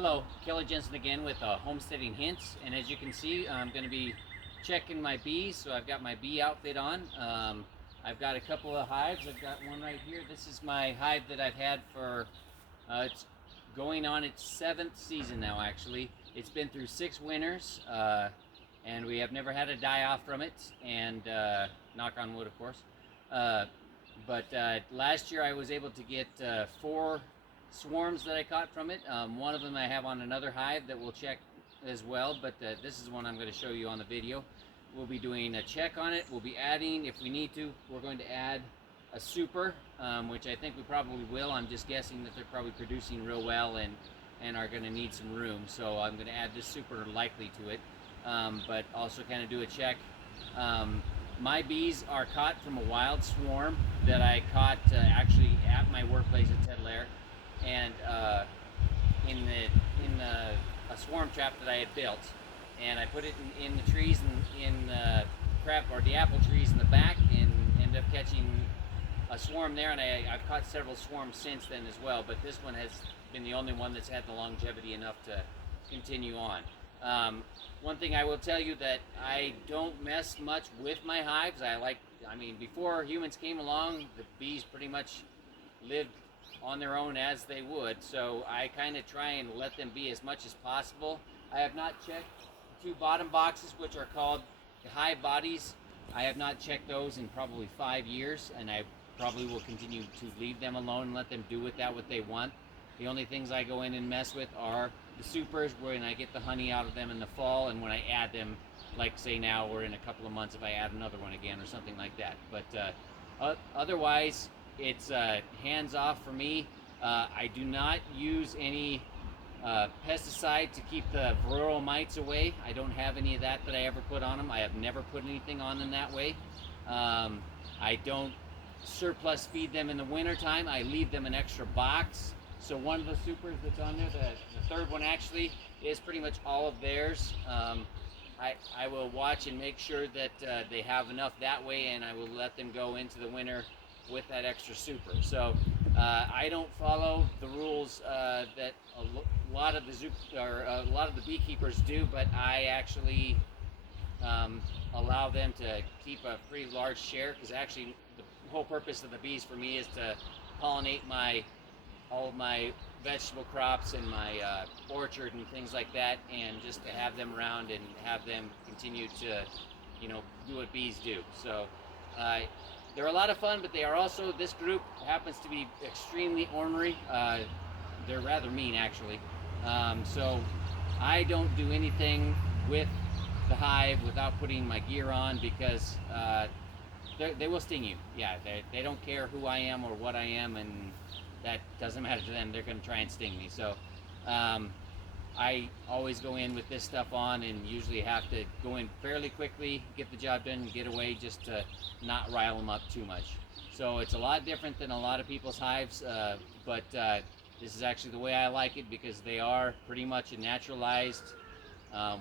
Hello, Kelly Jensen again with Homesteading Hints, and as you can see, I'm going to be checking my bees. So I've got my bee outfit on. I've got a couple of hives. I've got one right here. This is my hive that I've had for it's going on its 7th season now. Actually, it's been through 6 winters, and we have never had a die off from it. And knock on wood, of course. But last year I was able to get 4 swarms that I caught from it. One of them I have on another hive that we'll check as well, but this is one I'm going to show you on the video. We'll be doing a check on it. We'll be adding, if we need to, we're going to add a super, which I think we probably will. I'm just guessing that they're probably producing real well and are going to need some room. So I'm going to add this super likely to it, but also kind of do a check. My bees are caught from a wild swarm that I caught actually at my workplace at Lare, and in a swarm trap that I had built, and I put it in the trees in the the apple trees in the back, and ended up catching a swarm there. And I've caught several swarms since then as well, but this one has been the only one that's had the longevity enough to continue on. One thing I will tell you, that I don't mess much with my hives. I mean, before humans came along, the bees pretty much lived on their own as they would. So I kind of try and let them be as much as possible. I have not checked the 2 bottom boxes, which are called the hive bodies. I have not checked those in probably 5 years, and I probably will continue to leave them alone and let them do with that what they want. The only things I go in and mess with are the supers, when I get the honey out of them in the fall, and when I add them, like say now or in a couple of months if I add another one again or something like that. But otherwise, it's hands off for me. I do not use any pesticide to keep the varroa mites away. I don't have any of that I ever put on them. I have never put anything on them that way. I don't surplus feed them in the winter time. I leave them an extra box. So one of the supers that's on there, the third one actually, is pretty much all of theirs. I will watch and make sure that they have enough that way, and I will let them go into the winter with that extra super. So I don't follow the rules that a lot of the beekeepers do, but I actually allow them to keep a pretty large share, because actually the whole purpose of the bees for me is to pollinate all of my vegetable crops and my orchard and things like that, and just to have them around and have them continue to, do what bees do. So they're a lot of fun, but they are also, this group happens to be extremely ornery. They're rather mean, actually. So I don't do anything with the hive without putting my gear on, because they will sting you. Yeah, they don't care who I am or what I am, and that doesn't matter to them. They're going to try and sting me. So I always go in with this stuff on, and usually have to go in fairly quickly, get the job done, and get away, just to not rile them up too much. So it's a lot different than a lot of people's hives, but this is actually the way I like it, because they are pretty much a naturalized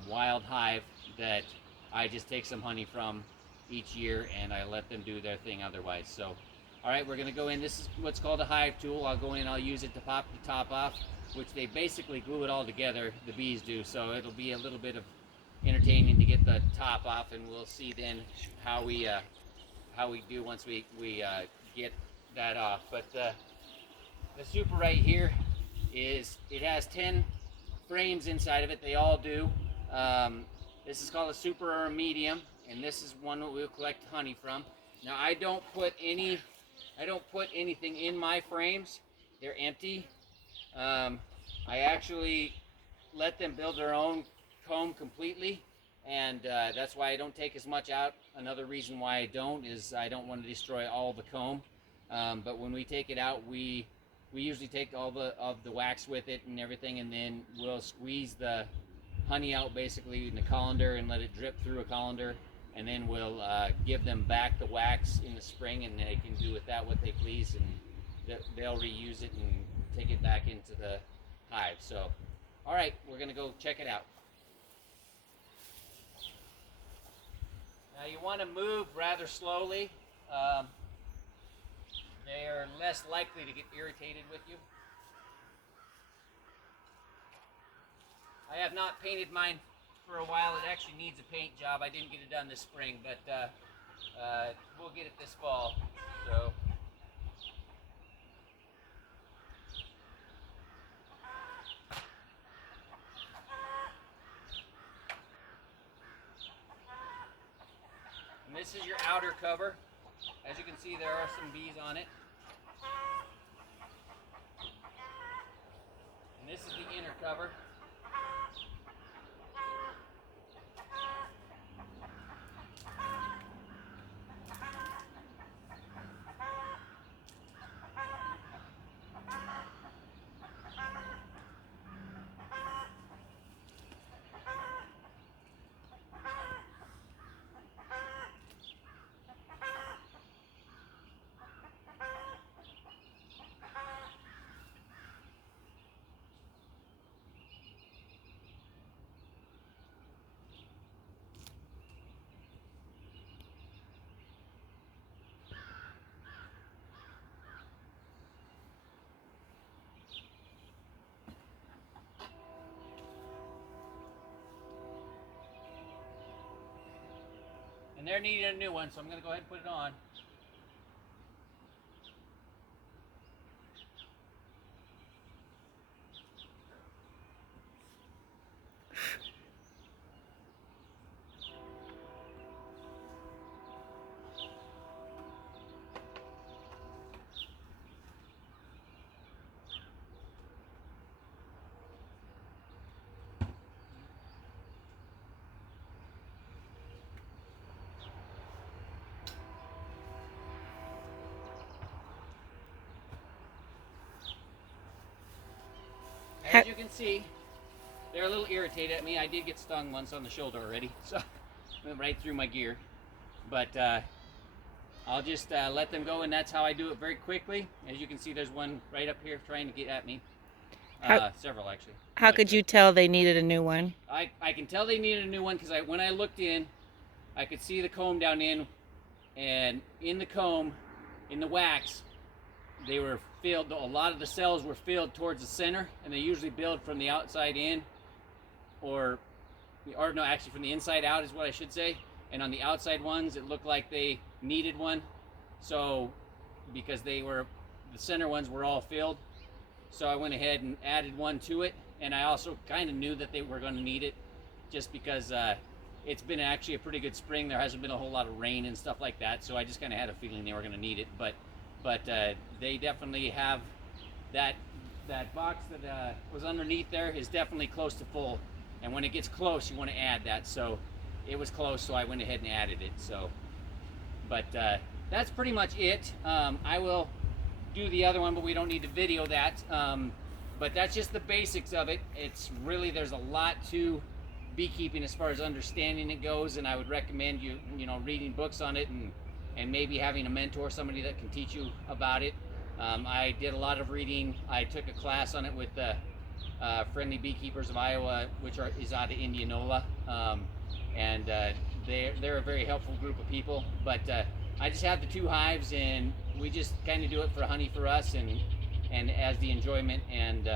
wild hive that I just take some honey from each year, and I let them do their thing otherwise. So all right, we're going to go in. This is what's called a hive tool. I'll go in, I'll use it to pop the top off, which they basically glue it all together, the bees do. So it'll be a little bit of entertaining to get the top off, and we'll see then how we do once we get that off. But the super right here it has 10 frames inside of it. They all do. This is called a super or a medium, and this is one that we'll collect honey from. Now I don't put anything in my frames. They're empty. I actually let them build their own comb completely, and that's why I don't take as much out. Another reason why I don't is I don't want to destroy all the comb. But when we take it out, we usually take all of the wax with it and everything, and then we'll squeeze the honey out basically in the colander and let it drip through a colander. And then we'll give them back the wax in the spring, and they can do with that what they please, and they'll reuse it and take it back into the hive. So, all right, we're going to go check it out. Now you want to move rather slowly. They are less likely to get irritated with you. I have not painted mine for a while. It actually needs a paint job. I didn't get it done this spring, but we'll get it this fall. So. And this is your outer cover. As you can see, there are some bees on it. And this is the inner cover. And they're needing a new one, so I'm going to go ahead and put it on. As you can see, they're a little irritated at me. I did get stung once on the shoulder already, so went right through my gear. But I'll just let them go, and that's how I do it very quickly. As you can see, there's one right up here trying to get at me. Several, actually. How could you tell they needed a new one? I can tell they needed a new one because when I looked in, I could see the comb down in, and in the comb, in the wax, they were filled. A lot of the cells were filled towards the center, and they usually build from the outside in, or no, actually from the inside out is what I should say. And on the outside ones, it looked like they needed one. So, because the center ones were all filled, so I went ahead and added one to it. And I also kind of knew that they were going to need it, just because it's been actually a pretty good spring. There hasn't been a whole lot of rain and stuff like that, so I just kind of had a feeling they were going to need it. But they definitely have that box that was underneath there is definitely close to full, and when it gets close, you want to add that. So it was close, so I went ahead and added it. So, but that's pretty much it. I will do the other one, but we don't need to video that. But that's just the basics of it. It's really, there's a lot to beekeeping as far as understanding it goes, and I would recommend you reading books on it, and maybe having a mentor, somebody that can teach you about it. I did a lot of reading. I took a class on it with the Friendly Beekeepers of Iowa, which is out of Indianola, and they're a very helpful group of people. But I just have the 2 hives, and we just kind of do it for honey for us, and as the enjoyment, and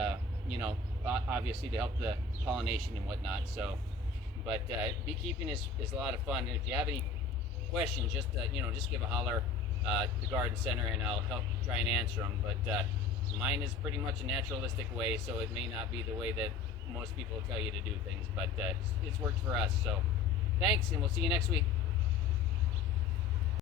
obviously to help the pollination and whatnot. So, but beekeeping is a lot of fun, and if you have any questions, just give a holler to the garden center, and I'll help try and answer them. But mine is pretty much a naturalistic way, so it may not be the way that most people will tell you to do things, but it's worked for us. So thanks, and we'll see you next week.